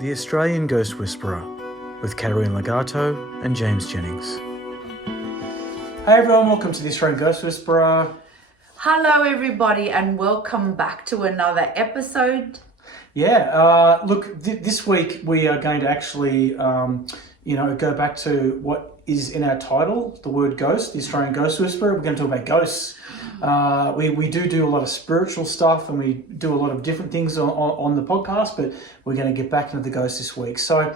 The Australian Ghost Whisperer with Katerina Legato and James Jennings. Hey everyone, welcome to the Australian Ghost Whisperer. Hello everybody and welcome back to another episode. This week we are going to actually, go back to what is in our title, the word ghost, the Australian Ghost Whisperer. We're going to talk about ghosts. We do a lot of spiritual stuff and we do a lot of different things on the podcast, but we're going to get back into the ghosts this week. So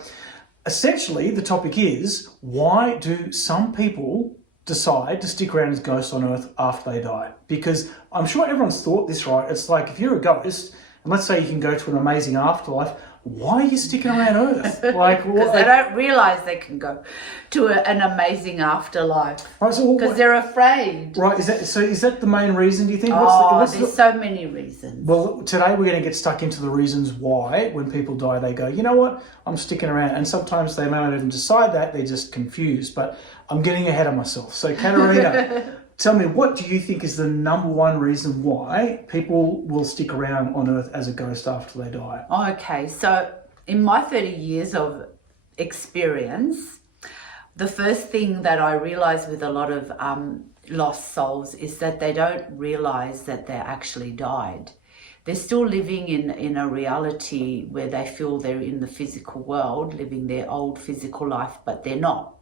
essentially the topic is, why do some people decide to stick around as ghosts on Earth after they die? Because I'm sure everyone's thought this, right? It's like, if you're a ghost, and let's say you can go to an amazing afterlife, why are you sticking around Earth? Because they don't realise they can go to an amazing afterlife. Right, so because they're afraid. Right, is that the main reason, do you think? There's so many reasons. Well, today we're going to get stuck into the reasons why, when people die, they go, you know what, I'm sticking around. And sometimes they may not even decide that, they're just confused. But I'm getting ahead of myself. So, Katerina, tell me, what do you think is the number one reason why people will stick around on Earth as a ghost after they die? Okay, so in my 30 years of experience, the first thing that I realised with a lot of lost souls is that they don't realise that they actually died. They're still living in a reality where they feel they're in the physical world, living their old physical life, but they're not.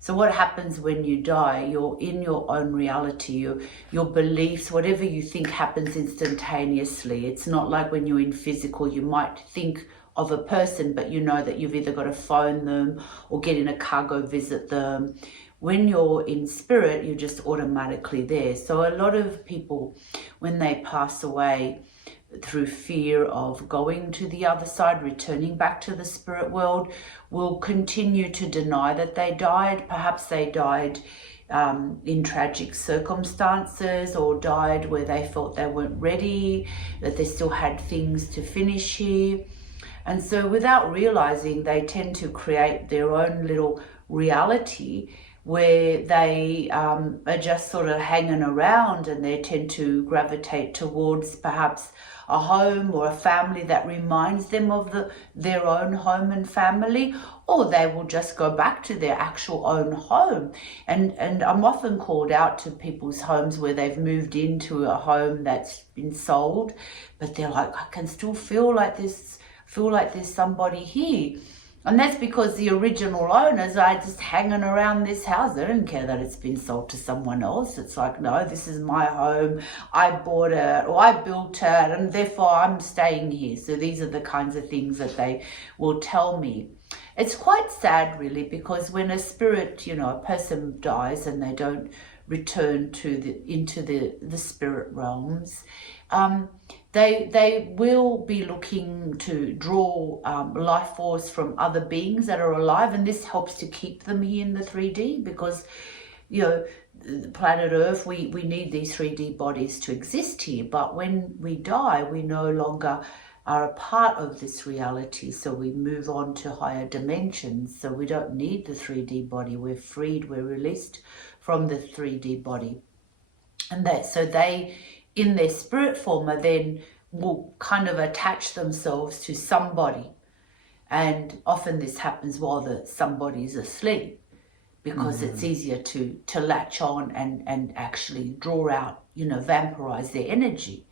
So what happens when you die, you're in your own reality, your beliefs, whatever you think happens instantaneously. It's not like when you're in physical, you might think of a person, but you know that you've either got to phone them or get in a car, go visit them. When you're in spirit, you're just automatically there. So a lot of people, when they pass away, through fear of going to the other side, returning back to the spirit world, will continue to deny that they died. Perhaps they died in tragic circumstances, or died where they felt they weren't ready, that they still had things to finish here. And so without realizing, they tend to create their own little reality where they are just sort of hanging around, and they tend to gravitate towards perhaps a home or a family that reminds them of their own home and family, or they will just go back to their actual own home. And I'm often called out to people's homes where they've moved into a home that's been sold, but they're like, I can still feel like there's somebody here. And that's because the original owners are just hanging around this house. They don't care that it's been sold to someone else. It's like, no, this is my home. I bought it, or I built it, and therefore I'm staying here. So these are the kinds of things that they will tell me. It's quite sad, really, because when a spirit, a person dies and they don't return into the spirit realms, they will be looking to draw life force from other beings that are alive, and this helps to keep them here in the 3D, because the planet Earth, we need these 3D bodies to exist here. But when we die, we no longer are a part of this reality, so we move on to higher dimensions. So we don't need the 3D body. We're freed, we're released from the 3D body. And so they, in their spirit form, then will kind of attach themselves to somebody. And often this happens while somebody's asleep, because it's easier to latch on and actually draw out, vampirize their energy.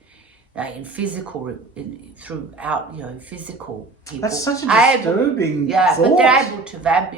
Physical people. That's such a disturbing thought. But they're able to vamp.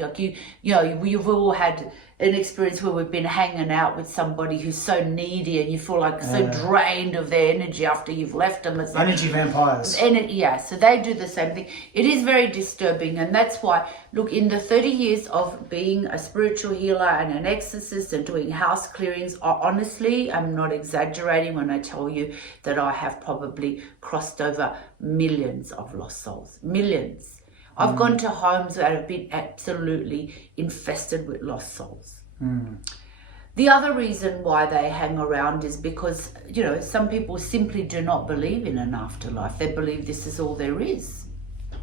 You've all had an experience where we've been hanging out with somebody who's so needy, and you feel like so drained of their energy after you've left them. It's like, energy vampires. So they do the same thing. It is very disturbing, and that's why, look, in the 30 years of being a spiritual healer and an exorcist and doing house clearings, honestly, I'm not exaggerating when I tell you that I have probably crossed over millions of lost souls. Millions. I've gone to homes that have been absolutely infested with lost souls. The other reason why they hang around is because, some people simply do not believe in an afterlife. They believe this is all there is.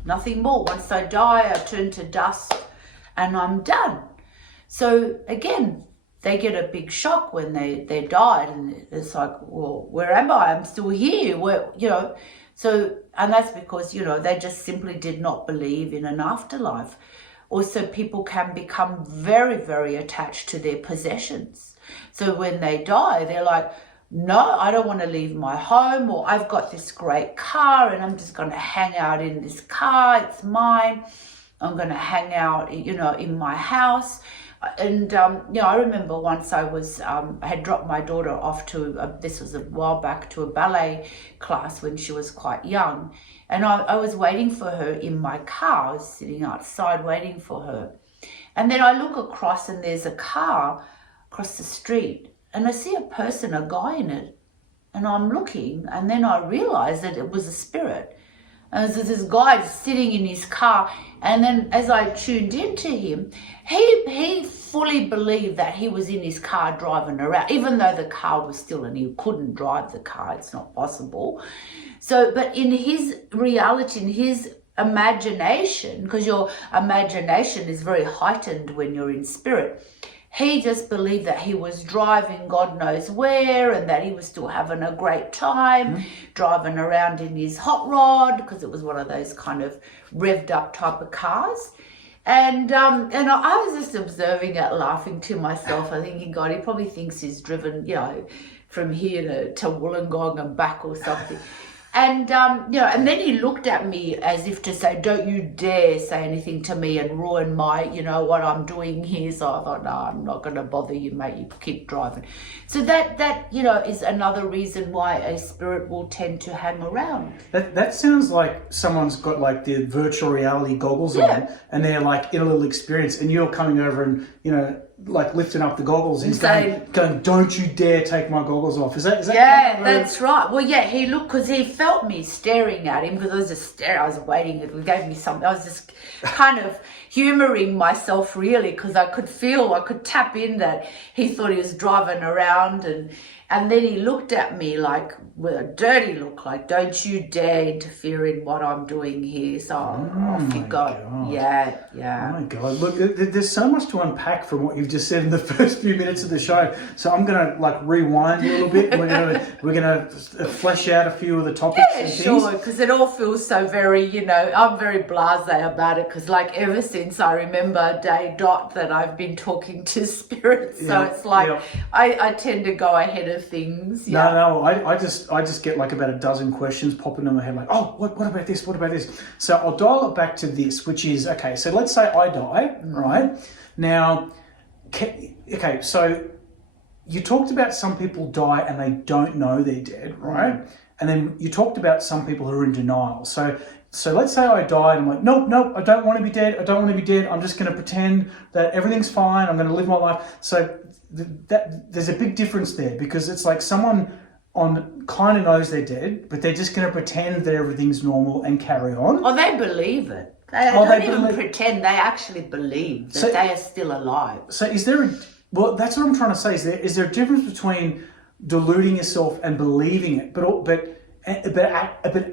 Nothing more. Once I die, I turn to dust and I'm done. So again, they get a big shock when they died, and it's like, well, where am I? I'm still here. So, and that's because, they just simply did not believe in an afterlife. Also, people can become very, very attached to their possessions. So when they die, they're like, no, I don't want to leave my home, or I've got this great car and I'm just going to hang out in this car. It's mine. I'm going to hang out, in my house. And, I remember once I had dropped my daughter off to, this was a while back, to a ballet class when she was quite young. And I was waiting for her in my car. I was sitting outside waiting for her. And then I look across and there's a car across the street. And I see a person, a guy in it. And I'm looking, and then I realize that it was a spirit. And so this guy sitting in his car, and then as I tuned into him, he fully believed that he was in his car driving around, even though the car was still, and he couldn't drive the car, it's not possible. So, but in his reality, in his imagination, because your imagination is very heightened when you're in spirit, he just believed that he was driving God knows where, and that he was still having a great time driving around in his hot rod, because it was one of those kind of revved up type of cars. And I was just observing it, laughing to myself. I thinking, God, he probably thinks he's driven, from here to Wollongong and back or something. And, and then he looked at me as if to say, don't you dare say anything to me and ruin my, what I'm doing here. So I thought, no, I'm not going to bother you, mate. You keep driving. So that is another reason why a spirit will tend to hang around. That sounds like someone's got like the virtual reality goggles on, and they're like in a little experience, and you're coming over and, like lifting up the goggles and going, don't you dare take my goggles off. Is that yeah, that's right. Well, yeah, he looked, because he felt me staring at him, because I was just staring. I was waiting. It gave me something. I was just kind of humoring myself, really, because I could tap in that he thought he was driving around, and then he looked at me like with a dirty look, like, don't you dare interfere in what I'm doing here. So off you go. God. Yeah. Oh my God. Look, there's so much to unpack from what you've just said in the first few minutes of the show. So I'm going to like rewind a little bit. And we're going to flesh out a few of the topics and things. Sure, because it all feels so very, I'm very blasé about it, because like ever since I remember day dot that I've been talking to spirits. So it's like I tend to go ahead of things. Yeah. No, I just get like about a dozen questions popping in my head, like, oh, what about this? What about this? So I'll dial it back to this, which is, okay, so let's say I die, right? Now, okay, so you talked about some people die and they don't know they're dead, right? And then you talked about some people who are in denial. So let's say I died, I'm like, nope, I don't want to be dead. I'm just going to pretend that everything's fine. I'm going to live my life. So there's a big difference there, because it's like someone kind of knows they're dead, but they're just going to pretend that everything's normal and carry on. Or they believe it. They don't even pretend. They actually believe that they are still alive. So is there well, that's what I'm trying to say. Is there a difference between deluding yourself and believing it, but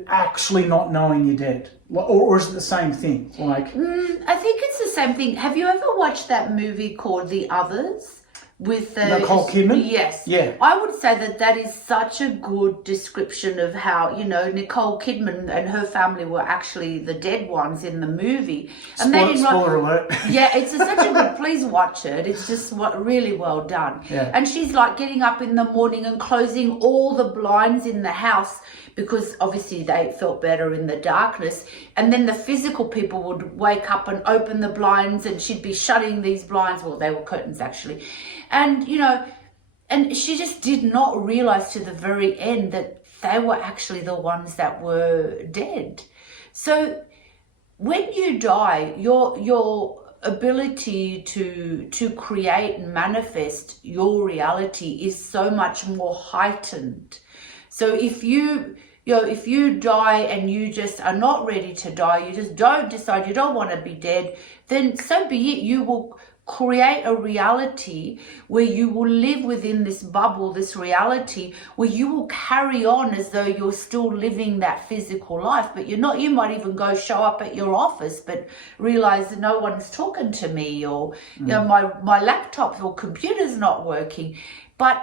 actually not knowing you're dead? Or is it the same thing? Like, I think it's the same thing. Have you ever watched that movie called The Others? With Nicole Kidman? Yes. Yeah. I would say that is such a good description of how, Nicole Kidman and her family were actually the dead ones in the movie. And Spoiler alert. Yeah, it's such a good, please watch it. It's just really well done. Yeah. And she's like getting up in the morning and closing all the blinds in the house, because obviously they felt better in the darkness. And then the physical people would wake up and open the blinds, and she'd be shutting these blinds. Well, they were curtains actually. And, and she just did not realize to the very end that they were actually the ones that were dead. So when you die, your ability to create and manifest your reality is so much more heightened. So if you die and you just are not ready to die, you just don't decide you don't want to be dead, then so be it. You will create a reality where you will live within this bubble, this reality where you will carry on as though you're still living that physical life, but you're not. You might even go show up at your office but realize that no one's talking to me, or my laptop or computer's not working. But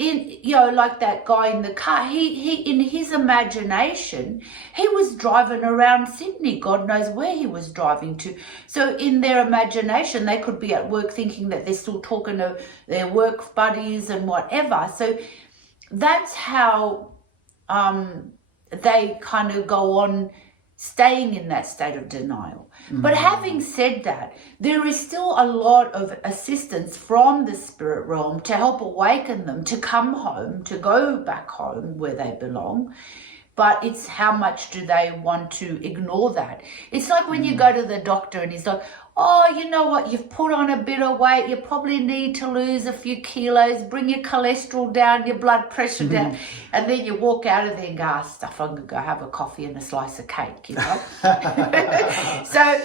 like that guy in the car, he in his imagination, he was driving around Sydney. God knows where he was driving to. So in their imagination, they could be at work thinking that they're still talking to their work buddies and whatever. So that's how they kind of go on staying in that state of denial. But having said that, there is still a lot of assistance from the spirit realm to help awaken them to come home, to go back home where they belong. But it's how much do they want to ignore that? It's like when you go to the doctor and he's like, oh, you know what, you've put on a bit of weight, you probably need to lose a few kilos, bring your cholesterol down, your blood pressure down. And then you walk out of there and go, stuff, I'm going to go have a coffee and a slice of cake, you know. So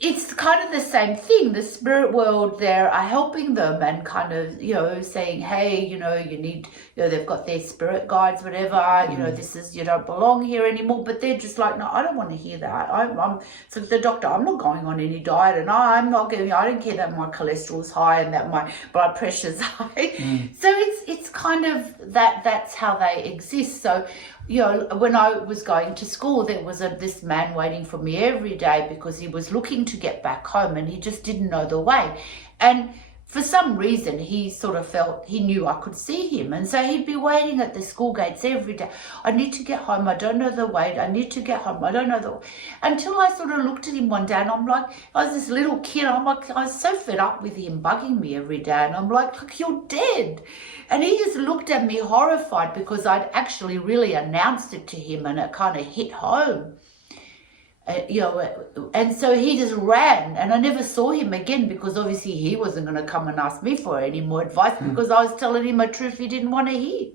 it's kind of the same thing. The spirit world there are helping them and kind of, you know, saying, hey, you know, you need, you know, they've got their spirit guides, whatever, you know, this is, you don't belong here anymore. But they're just like, no, I don't want to hear that. I'm so the doctor, I'm not going on any diet, and I'm not getting, I don't care that my cholesterol's high and that my blood pressure's high. So it's kind of that's how they exist. So, you know, when I was going to school, there was this man waiting for me every day because he was looking to get back home and he just didn't know the way. And for some reason, he sort of felt he knew I could see him. And so he'd be waiting at the school gates every day. I need to get home. I don't know the way. I need to get home. I don't know the way. Until I sort of looked at him one day and I'm like, I was this little kid. I'm like, I was so fed up with him bugging me every day. And I'm like, look, you're dead. And he just looked at me horrified because I'd actually really announced it to him and it kind of hit home. You know, and so he just ran and I never saw him again because obviously he wasn't going to come and ask me for any more advice because I was telling him a truth he didn't want to hear.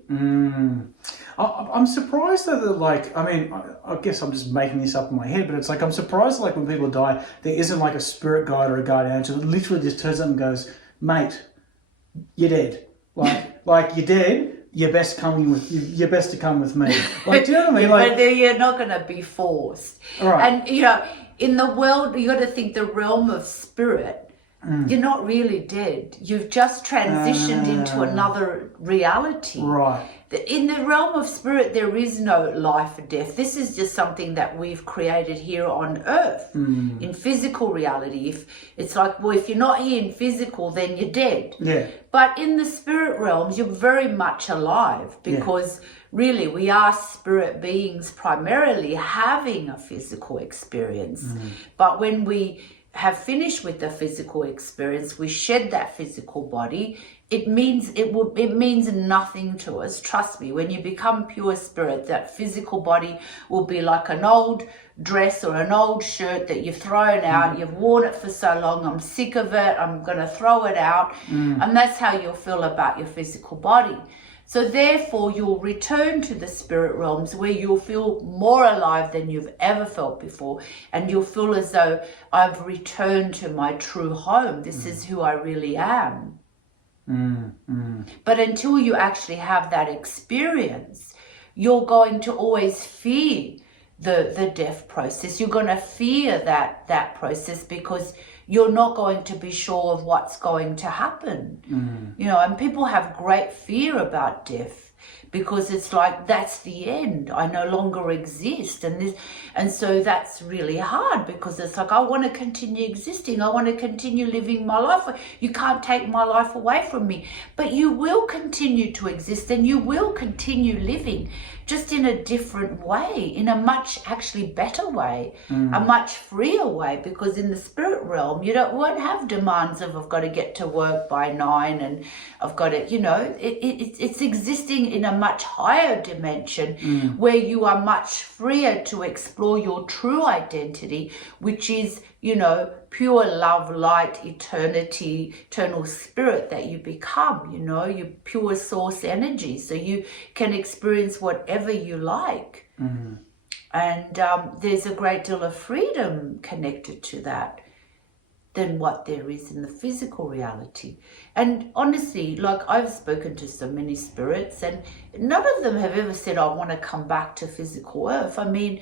I'm surprised that, like, I mean, I guess I'm just making this up in my head, but it's like, I'm surprised, like, when people die, there isn't like a spirit guide or a guardian angel that literally just turns up and goes, mate, you're dead. Like you're dead. You're best to come with me. Like, do you know what I mean? Like, but you're not going to be forced. Right. And you know, in the world, you got to think the realm of spirit. You're not really dead. You've just transitioned into another reality. Right. In the realm of spirit, there is no life or death. This is just something that we've created here on earth in physical reality. If it's like, well, if you're not here in physical, then you're dead. Yeah. But in the spirit realms, you're very much alive because really we are spirit beings primarily having a physical experience. But when we have finished with the physical experience, we shed that physical body. It means nothing to us. Trust me, when you become pure spirit, that physical body will be like an old dress or an old shirt that you've thrown out. You've worn it for so long. I'm sick of it. I'm going to throw it out. And that's how you'll feel about your physical body. So therefore, you'll return to the spirit realms where you'll feel more alive than you've ever felt before. And you'll feel as though I've returned to my true home. This is who I really am. But until you actually have that experience, you're going to always fear the death process. You're going to fear that process because you're not going to be sure of what's going to happen. You know, and people have great fear about death because it's like, that's the end. I no longer exist. And so that's really hard because it's like, I want to continue existing. I want to continue living my life. You can't take my life away from me, but you will continue to exist and you will continue living, just in a different way, in a much actually better way, a much freer way, because in the spirit realm, you won't have demands of, I've got to get to work by 9 and I've got to, you know, it's existing in a much higher dimension where you are much freer to explore your true identity, which is, you know, pure love, light, eternal spirit that you become, you know, your pure source energy. So you can experience whatever you like. And there's a great deal of freedom connected to that. than what there is in the physical reality. And honestly, like, I've spoken to so many spirits, and none of them have ever said, I want to come back to physical earth. I mean,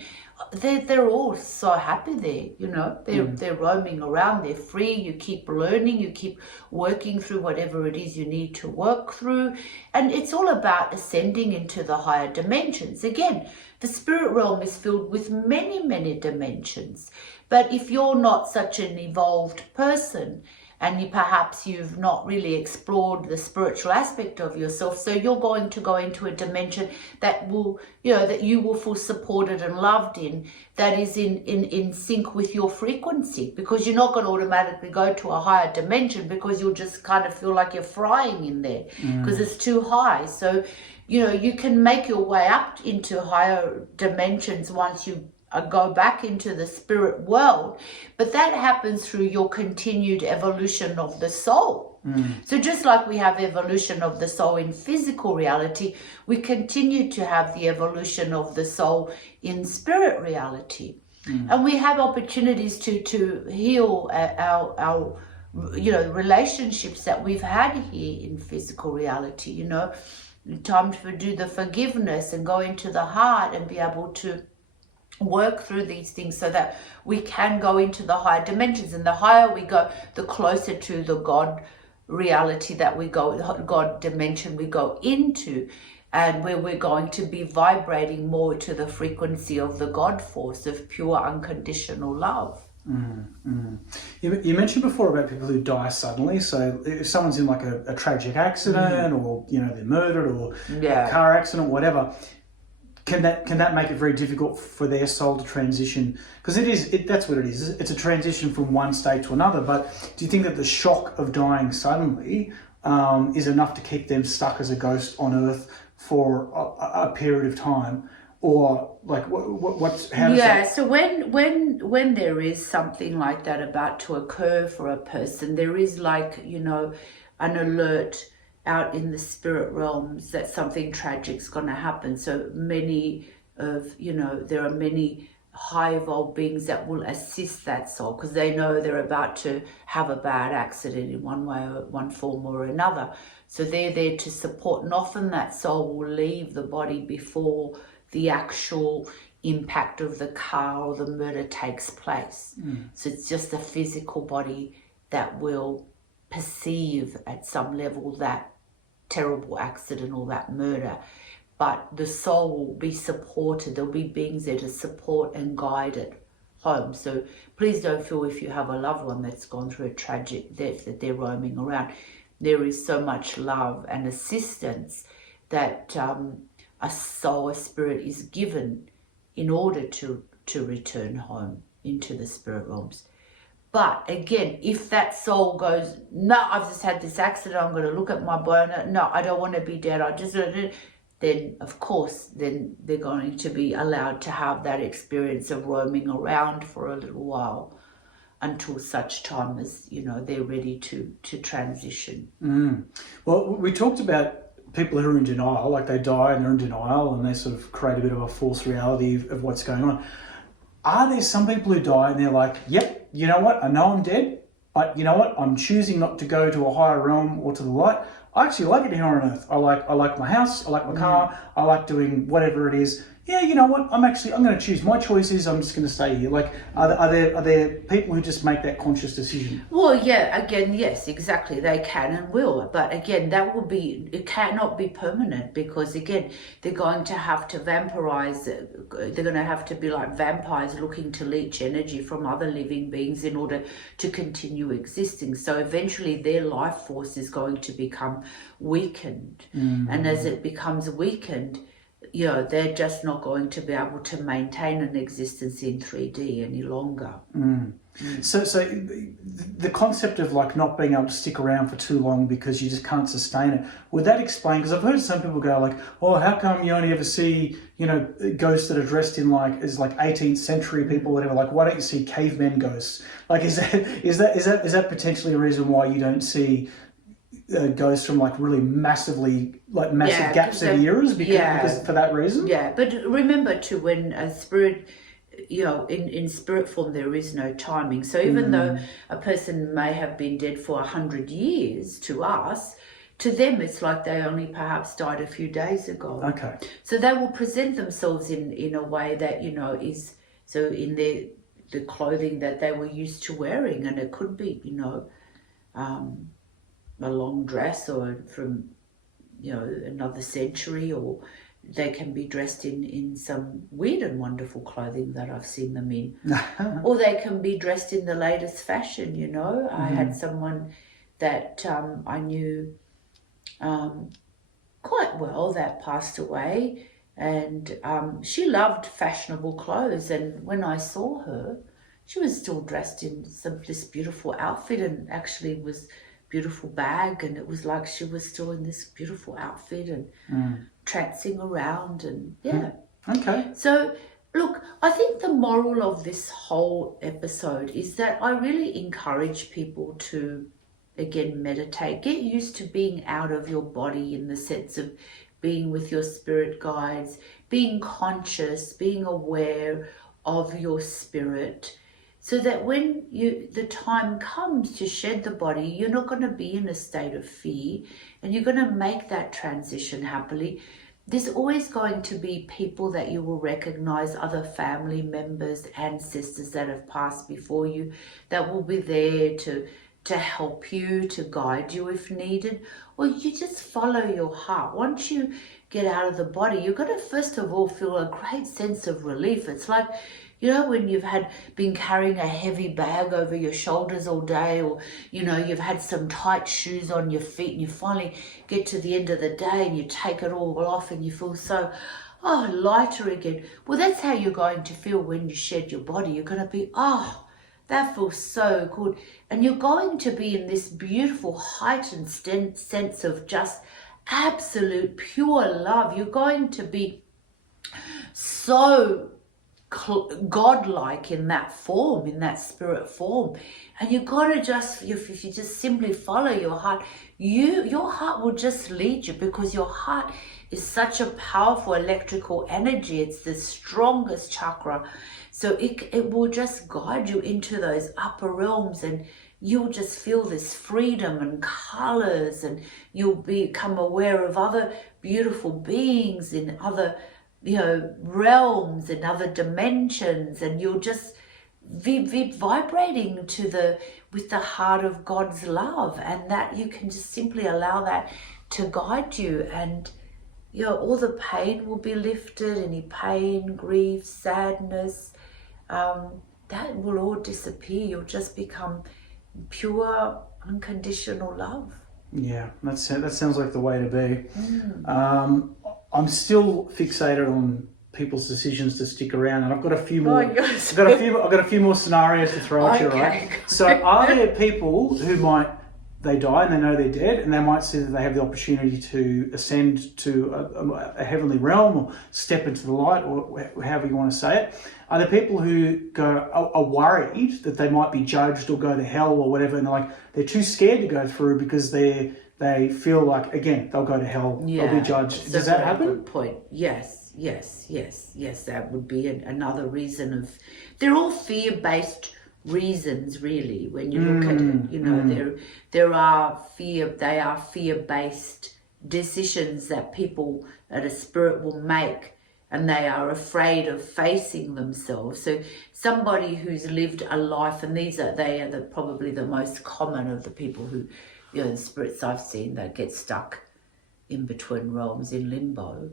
they're all so happy there, you know. They're roaming around, they're free. You keep learning, you keep working through whatever it is you need to work through, and it's all about ascending into the higher dimensions. Again, the spirit realm is filled with many dimensions, but if you're not such an evolved person, and perhaps you've not really explored the spiritual aspect of yourself, so you're going to go into a dimension that will, you know, that you will feel supported and loved in, that is in sync with your frequency, because you're not going to automatically go to a higher dimension, because you'll just kind of feel like you're frying in there because it's too high. So, you know, you can make your way up into higher dimensions once you go back into the spirit world, but that happens through your continued evolution of the soul. So just like we have evolution of the soul in physical reality, we continue to have the evolution of the soul in spirit reality. And we have opportunities to heal our you know, relationships that we've had here in physical reality, you know, time to do the forgiveness and go into the heart and be able to work through these things so that we can go into the higher dimensions. And the higher we go, the closer to the God reality that we go, God dimension we go into, and where we're going to be vibrating more to the frequency of the God force of pure unconditional love. You mentioned before about people who die suddenly. So if someone's in like a tragic accident, or, you know, they're murdered, or a car accident, whatever, can that make it very difficult for their soul to transition? Because that's what it is. It's a transition from one state to another. But do you think that the shock of dying suddenly is enough to keep them stuck as a ghost on Earth for a period of time? Or like how does that... So when there is something like that about to occur for a person, there is, like, you know, an alert out in the spirit realms that something tragic's going to happen. So many of, you know, there are many high evolved beings that will assist that soul, because they know they're about to have a bad accident in one way or one form or another. So they're there to support, and often that soul will leave the body before the actual impact of the car or the murder takes place. So it's just a physical body that will perceive at some level that terrible accident or that murder, but the soul will be supported. There'll be beings there to support and guide it home. So please don't feel, if you have a loved one that's gone through a tragic death, that they're roaming around. There is so much love and assistance that a soul, a spirit is given in order to return home into the spirit realms. But again, if that soul goes, no, I've just had this accident, I'm going to look at my boner, no, I don't want to be dead, then of course, then they're going to be allowed to have that experience of roaming around for a little while, until such time as, you know, they're ready to transition. Well, we talked about people who are in denial, like they die and they're in denial and they sort of create a bit of a false reality of what's going on. Are there some people who die and they're like, yep, you know what, I know I'm dead, but you know what, I'm choosing not to go to a higher realm or to the light. I actually like it here on Earth. I like my house, I like my car, I like doing whatever it is. Yeah, you know what, I'm going to choose. My choice is I'm just going to stay here. Like, are there people who just make that conscious decision? Well, yeah, again, yes, exactly. They can and will. But again, it cannot be permanent, because again, they're going to have to vampirize. They're going to have to be like vampires looking to leech energy from other living beings in order to continue existing. So eventually their life force is going to become weakened. And as it becomes weakened, you know, they're just not going to be able to maintain an existence in 3D any longer. So the concept of like not being able to stick around for too long because you just can't sustain it, would that explain? Because I've heard some people go like, oh, how come you only ever see, you know, ghosts that are dressed in like 18th century people, whatever? Like, why don't you see cavemen ghosts? Like, is that potentially a reason why you don't see ghosts from like really massive gaps of eras because for that reason? Yeah, but remember too, when a spirit in spirit form, there is no timing. So even though a person may have been dead for 100 years to us, to them it's like they only perhaps died a few days ago. Okay. So they will present themselves in a way that, is so in the clothing that they were used to wearing, and it could be, a long dress or from, another century, or they can be dressed in some weird and wonderful clothing that I've seen them in. Or they can be dressed in the latest fashion, I had someone that I knew quite well that passed away, and she loved fashionable clothes, and when I saw her, she was still dressed in this beautiful outfit, and actually was beautiful bag, and it was like she was still in this beautiful outfit and trancing around, and Okay. So look, I think the moral of this whole episode is that I really encourage people to, again, meditate, get used to being out of your body, in the sense of being with your spirit guides, being conscious, being aware of your spirit, so that when the time comes to shed the body, you're not going to be in a state of fear, and you're going to make that transition happily. There's always going to be people that you will recognize, other family members, ancestors that have passed before you, that will be there to help you, to guide you if needed, or you just follow your heart. Once you get out of the body, you're going to first of all feel a great sense of relief. It's like, when you've been carrying a heavy bag over your shoulders all day, or, you've had some tight shoes on your feet, and you finally get to the end of the day and you take it all off and you feel so, lighter again. Well, that's how you're going to feel when you shed your body. You're going to be, that feels so good. And you're going to be in this beautiful heightened sense of just absolute pure love. You're going to be so godlike in that form, in that spirit form. And you've got to just, if you just simply follow your heart, your heart will just lead you, because your heart is such a powerful electrical energy. It's the strongest chakra. So it will just guide you into those upper realms, and you'll just feel this freedom and colors, and you'll become aware of other beautiful beings in other realms and other dimensions, and you'll just be vibrating with the heart of God's love, and that you can just simply allow that to guide you, and all the pain will be lifted. Any pain, grief, sadness, that will all disappear. You'll just become pure, unconditional love. Yeah, that sounds like the way to be. I'm still fixated on people's decisions to stick around, and I've got a few more. I've got a few more scenarios to throw at you, right? So, are there people who they die and they know they're dead, and they might see that they have the opportunity to ascend to a heavenly realm, or step into the light, or however you want to say it? Are there people who are worried that they might be judged or go to hell or whatever, and they're too scared to go through because they feel like, again, they'll go to hell, they'll be judged? Does that happen? Good point. Yes. That would be another reason of. They're all fear-based reasons, really. When you look at it, they are fear-based decisions that people at a spirit will make, and they are afraid of facing themselves. So somebody who's lived a life, and they are probably the most common of the people who, the spirits I've seen that get stuck in between realms in limbo,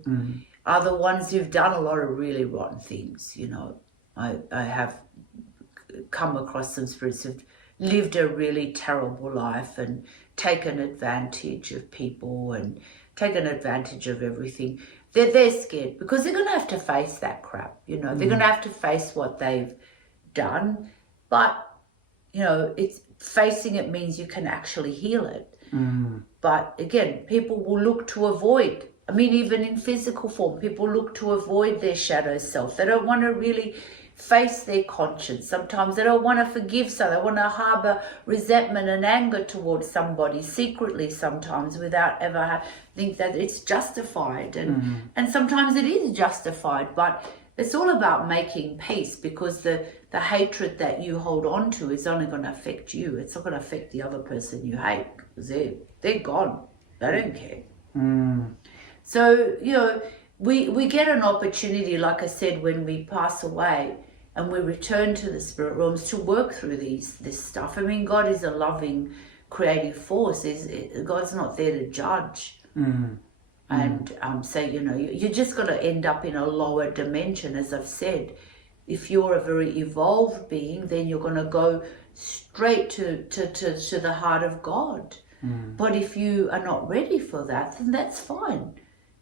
are the ones who've done a lot of really rotten things. I have come across some spirits who've lived a really terrible life and taken advantage of people and taken advantage of everything. They're scared because they're going to have to face that crap. They're going to have to face what they've done. But, it's facing it means you can actually heal it. But again, people will look to avoid. I mean, even in physical form, people look to avoid their shadow self. They don't want to really face their conscience. Sometimes they don't want to forgive, so they want to harbor resentment and anger towards somebody secretly, sometimes without ever think that it's justified. And sometimes it is justified, but It's all about making peace, because the hatred that you hold on to is only going to affect you. It's not going to affect the other person you hate, because they're gone. They don't care. So, we get an opportunity, like I said, when we pass away and we return to the spirit realms to work through this stuff. I mean, God is a loving, creative force. God's not there to judge. And so, you're just going to end up in a lower dimension, as I've said. If you're a very evolved being, then you're going to go straight to the heart of God. But if you are not ready for that, then that's fine.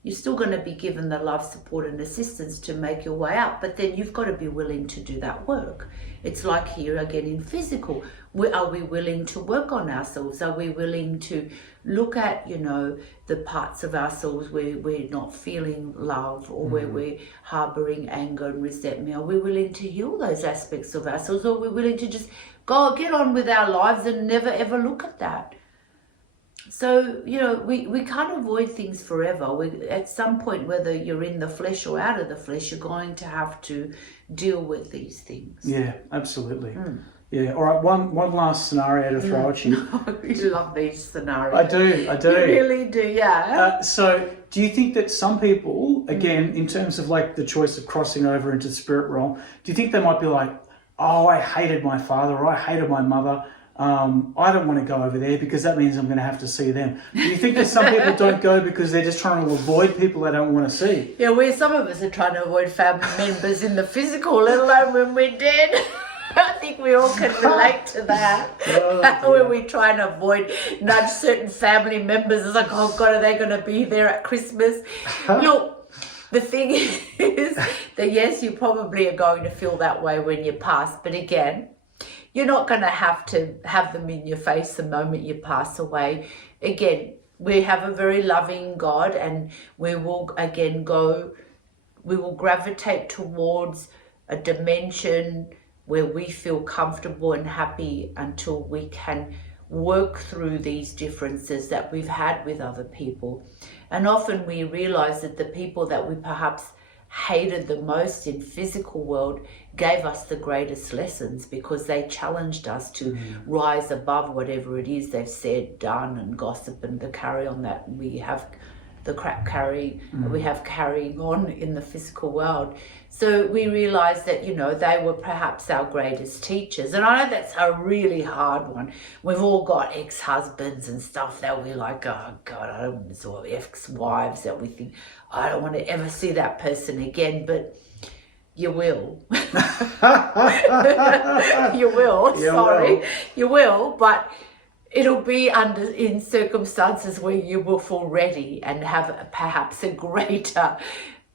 You're still going to be given the love, support and assistance to make your way up, but then you've got to be willing to do that work. It's like here again in physical. Are we willing to work on ourselves? Are we willing to look at, the parts of ourselves where we're not feeling love, or where we're harboring anger and resentment? Are we willing to heal those aspects of ourselves, or are we willing to just get on with our lives and never ever look at that? So, we can't avoid things forever. At some point, whether you're in the flesh or out of the flesh, you're going to have to deal with these things. Yeah, absolutely. Yeah. All right. One last scenario to throw at you. You love these scenarios. I do. You really do, yeah. So do you think that some people, again, in terms of like the choice of crossing over into the spirit realm, do you think they might be like, oh, I hated my father, or I hated my mother, I don't want to go over there because that means I'm going to have to see them? Do you think that some people don't go because they're just trying to avoid people they don't want to see? Yeah, some of us are trying to avoid family members in the physical, let alone when we're dead. I think we all can relate to that. When we try and nudge certain family members. It's like, oh God, are they going to be there at Christmas? Look, the thing is that yes, you probably are going to feel that way when you pass. But again, you're not going to have them in your face the moment you pass away. Again, we have a very loving God, and we will gravitate towards a dimension where we feel comfortable and happy until we can work through these differences that we've had with other people. And often we realize that the people that we perhaps hated the most in physical world gave us the greatest lessons, because they challenged us to rise above whatever it is they've said, done, and gossip and the carry on that we have, the crap we have carrying on in the physical world. So we realized that, they were perhaps our greatest teachers. And I know that's a really hard one. We've all got ex-husbands and stuff that we're like, oh God, I don't want to see, or ex-wives that we think, I don't want to ever see that person again. But you will. You will, you will, but it'll be in circumstances where you will feel ready and have perhaps a greater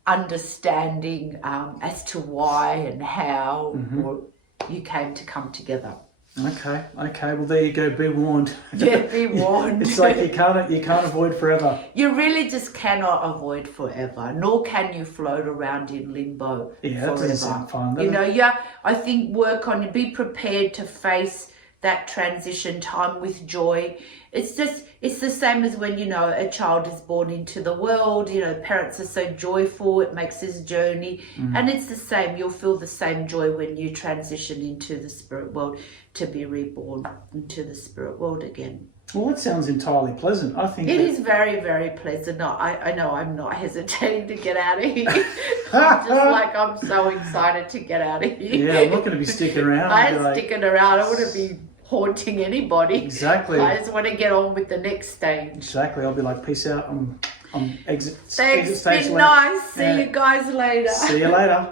understanding as to why and how you came to come together. Okay. Well, there you go. Be warned. Yeah, be warned. It's like you can't avoid forever. You really just cannot avoid forever, nor can you float around in limbo Yeah, forever. that doesn't sound fun. I think be prepared to face that transition time with joy. It's the same as when, a child is born into the world, parents are so joyful, it makes this journey. And it's the same, you'll feel the same joy when you transition into the spirit world, to be reborn into the spirit world again. Well, that sounds entirely pleasant. I think it is very, very pleasant. No, I know I'm not hesitating to get out of here. I'm so excited to get out of here. Yeah, I'm not going to be sticking around. I'm sticking around. I wouldn't be haunting anybody. Exactly. I just want to get on with the next stage. Exactly. I'll be like, peace out. I'm exit. Thanks. Exit stage Been left. nice. See you guys later. See you later.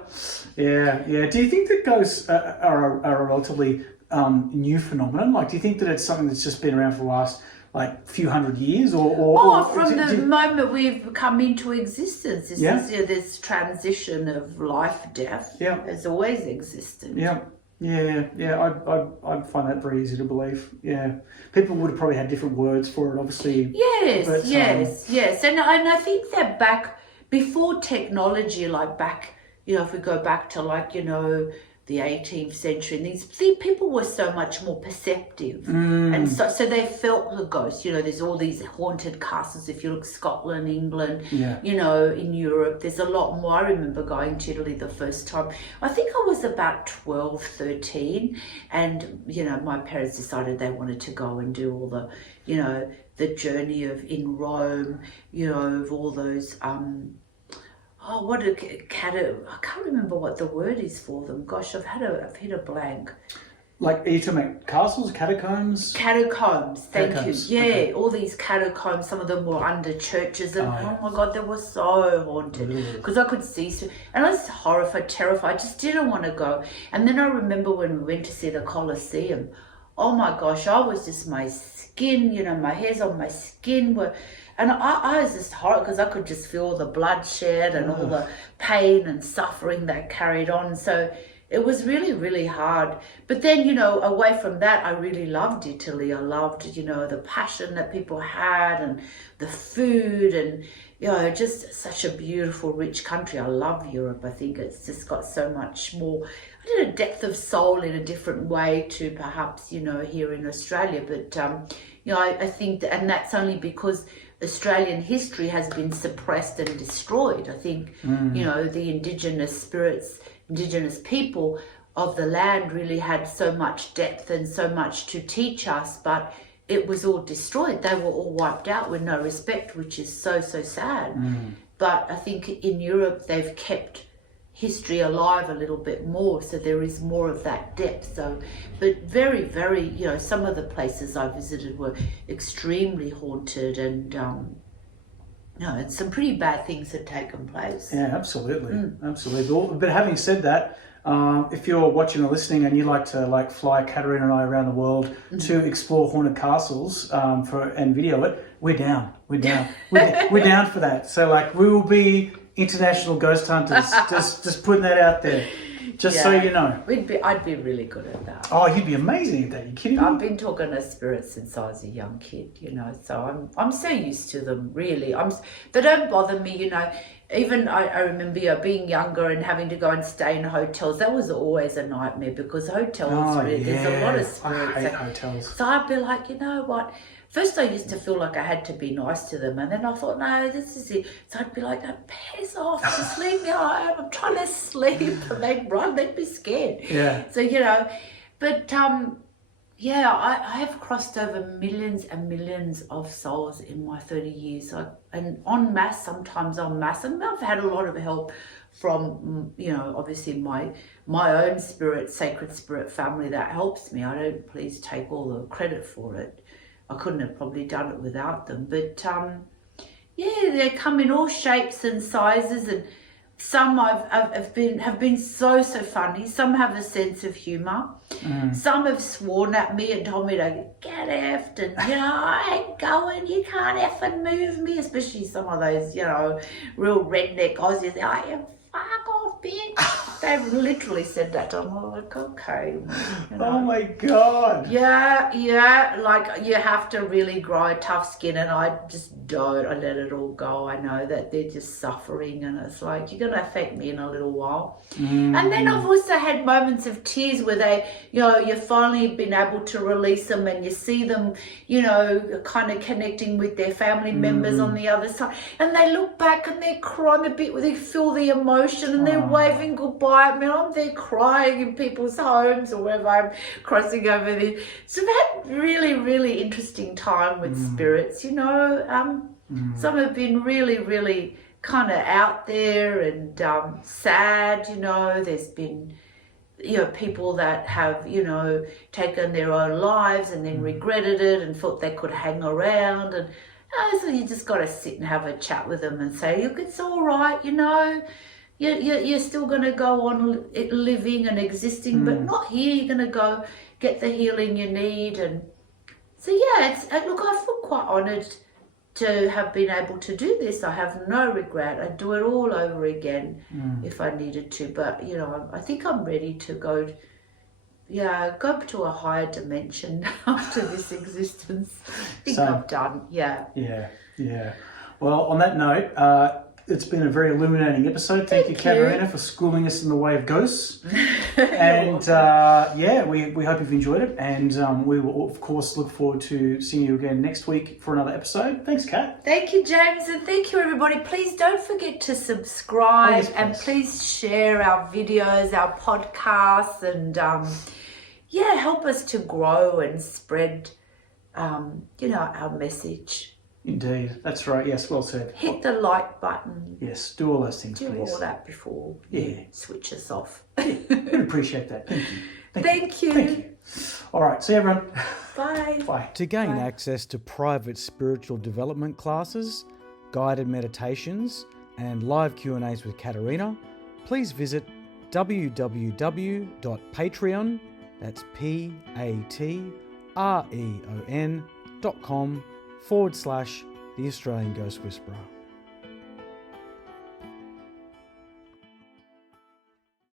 Yeah. Do you think that ghosts are a relatively new phenomenon? Like, do you think that it's something that's just been around for the last few hundred years, or from the moment we've come into existence, this transition of life, death has always existed. Yeah, I'd find that very easy to believe. Yeah, people would have probably had different words for it, obviously. Yes. And I think that back before technology, if we go back to the 18th century, and these people were so much more perceptive, and so they felt the ghost. You know, there's all these haunted castles. If you look Scotland, England, you know, in Europe, there's a lot more. I remember going to Italy the first time. I think I was about 12, 13, and you know, my parents decided they wanted to go and do all the, you know, the journey of in Rome, you know, of all those I can't remember what the word is for them. Gosh, I've hit a blank. Like, are you talking about castles, catacombs? Catacombs, thank Catacombs, you. Yeah, okay. all these catacombs, some of them were under churches, and oh my God, they were so haunted, because I could see, and I was horrified, terrified, I just didn't want to go. And then I remember when we went to see the Colosseum, oh my gosh, I was just, my skin, you know, my hairs on my skin were, and I was just horrible, because I could just feel the bloodshed and all the pain and suffering that carried on. So it was really, really hard. But then, you know, away from that, I really loved Italy. I loved, you know, the passion that people had and the food, and, you know, just such a beautiful, rich country. I love Europe. I think it's just got so much more, a depth of soul in a different way to perhaps, you know, here in Australia. But, you know, I think that, and that's only because Australian history has been suppressed and destroyed. I think, you know, the Indigenous spirits, Indigenous people of the land really had so much depth and so much to teach us, but it was all destroyed. They were all wiped out with no respect, which is so, so sad. But I think in Europe, they've kept history alive a little bit more, so there is more of that depth. So, but very, very, you know, some of the places I visited were extremely haunted, and no, and some pretty bad things had taken place. Yeah, absolutely, absolutely. But having said that, if you're watching or listening and you like to fly Katarina and I around the world to explore haunted castles and video it, we're down. We're down for that. So we will be international ghost hunters. just putting that out there, so you know. I'd be really good at that. Oh, you'd be amazing at that. You kidding me? I've been talking to spirits since I was a young kid, you know. So I'm so used to them. Really, they don't bother me, you know. Even I remember being younger and having to go and stay in hotels. That was always a nightmare, because hotels, there's a lot of spirits. I hate hotels. So I'd be like, you know what? First I used to feel like I had to be nice to them, and then I thought, no, this is it. So I'd be like, no, piss off, just leave me alone. I'm trying to sleep. And they'd run, they'd be scared. Yeah. So, you know, but yeah, I have crossed over millions and millions of souls in my 30 years. And en masse, sometimes en masse. And I've had a lot of help from, you know, obviously my own spirit, sacred spirit family that helps me. I don't please take all the credit for it. I couldn't have probably done it without them. But yeah, they come in all shapes and sizes, and some have been so funny. Some have a sense of humour. Some have sworn at me and told me to get effed, and you know, I ain't going, you can't effing move me. Especially some of those, you know, real redneck Aussies. I am fuck off, bitch. They've literally said that to me. I'm like, okay. You know. Oh my God. Yeah, like you have to really grow a tough skin, and I just don't. I let it all go. I know that they're just suffering, and it's like, you're going to affect me in a little while. And then I've also had moments of tears where they, you know, you've finally been able to release them, and you see them, you know, kind of connecting with their family members on the other side, and they look back and they're crying a bit, they feel the emotion, and they're waving goodbye. I mean, I'm there crying in people's homes or wherever I'm crossing over there. So that really, really interesting time with spirits, you know. Some have been really, really kind of out there and sad, you know. There's been, you know, people that have, you know, taken their own lives and then regretted it and thought they could hang around, and so you just got to sit and have a chat with them and say, look, it's all right, you know. You're still going to go on living and existing, but not here. You're going to go get the healing you need. And so, yeah, look, I feel quite honoured to have been able to do this. I have no regret. I'd do it all over again if I needed to. But, you know, I think I'm ready to go to a higher dimension after this existence. I think I'm done. Yeah. Well, on that note, it's been a very illuminating episode. Thank you, Katerina, for schooling us in the way of ghosts. And we hope you've enjoyed it. And we will, of course, look forward to seeing you again next week for another episode. Thanks, Kat. Thank you, James, and thank you, everybody. Please don't forget to subscribe and please share our videos, our podcasts, and help us to grow and spread, our message. Indeed, that's right. Yes, well said. Hit the like button. Yes, do all those things, Do please. all that before you switch us off. We'd appreciate that. Thank you. Thank you. Thank you. All right, see you, everyone. Bye. Bye. To gain access to private spiritual development classes, guided meditations, and live Q&As with Katerina, please visit www.patreon, that's patreon.com/The Australian Ghost Whisperer.